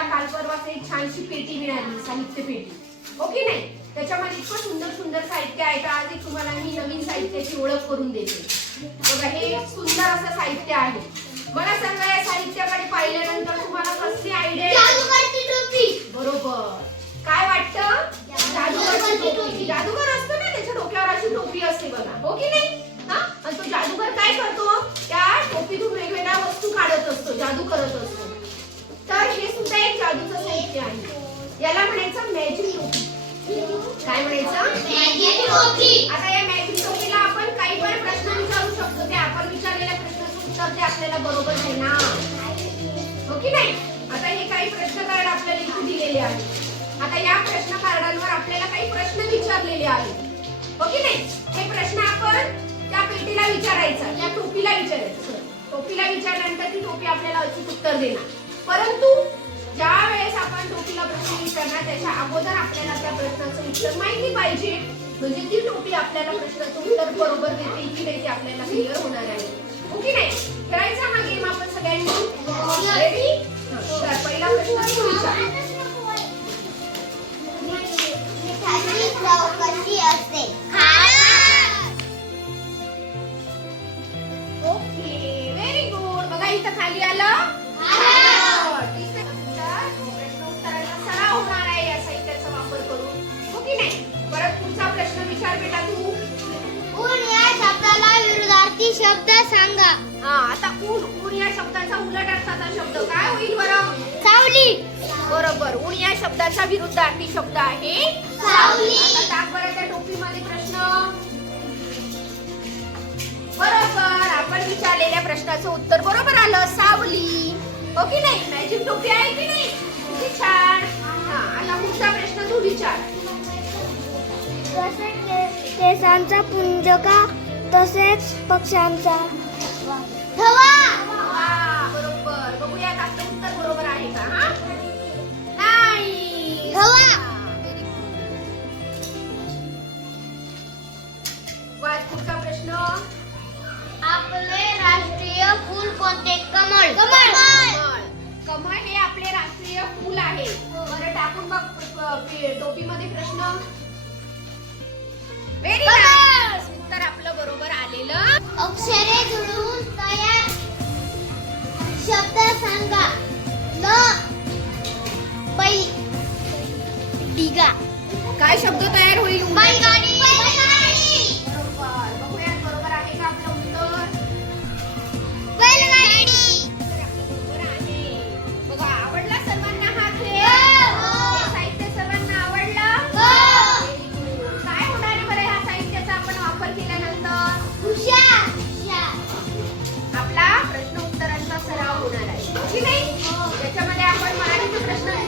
काल परवाच एक छानशी पेटी मिळाली साहित्य पेटी. ओके नाही? त्याच्यामध्ये इतकं सुंदर सुंदर साहित्य आहे तर आज एक तुम्हाला मी नवीन साहित्याची ओळख करून देते. बघा हे सुंदर असं साहित्य आहे. मला सांगा या साहित्याकडे पाहिल्यानंतर तुम्हाला कसली आयडिया बरोबर. आहे. याला म्हणायचं मॅजिक टोपी काय म्हणायचं? मॅजिक टोपी आता या मॅजिक टोपीला आपण काही पण प्रश्न विचारू शकतो. ते आपण विचारलेल्या प्रश्नाचं उत्तर ते आपल्याला बरोबर आहे ना? हो की नाही? आता हे काही प्रश्न कार्ड आपल्याला इथे दिलेले आहेत. आता या प्रश्न कार्डांवर आपल्याला काही प्रश्न विचारलेले आहेत. हो की नाही? हे प्रश्न आपण त्या पेटीला विचारायचा त्या टोपीला विचारायचं. टोपीला विचारल्यानंतर ती टोपी आपल्याला अचूक उत्तर देणार. परंतु ज्या वेळेस आपण टोपीला प्रश्न विचारणार त्याच्या अगोदर आपल्याला त्या प्रश्नाचं उत्तर माहिती पाहिजे. म्हणजे ती टोपी आपल्याला प्रश्नाचं उत्तर बरोबर देते की नाही ते आपल्याला क्लिअर होणार आहे. हो ओके नाही? करायचा हा गेम आपण सगळ्यांनी? रेडी तर पहिला प्रश्न तू विचार. ओके व्हेरी गुड बघा इथं खाली आलं. आता ऊन ऊन या शब्दाचा उलट अर्थाचा शब्द काय होईल बरं? सावली. बरोबर. ऊन या शब्दाचा विरुद्धार्थी शब्द आहे सावली. आता टाक बरं त्या टोपीमध्ये प्रश्न. बरोबर. आपण विचारलेल्या प्रश्नाचं उत्तर बरोबर आलं. सावली. हो की नाही? मॅजिक टोपी आहे की नाही? किती छान हा आता पुढचा प्रश्न तू विचार. केसांचा पुंजका तसेच पक्ष्यांचा. कमळ. कमळ. कमळ हे आपले राष्ट्रीय फूल आहे. बरं टाकून बघ टोपीमध्ये प्रश्न. व्हेरी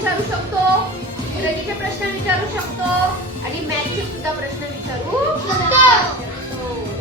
विचारू शकतो इंग्रजीचे प्रश्न विचारू शकतो आणि मॅथचे सुद्धा प्रश्न विचारू शकतो.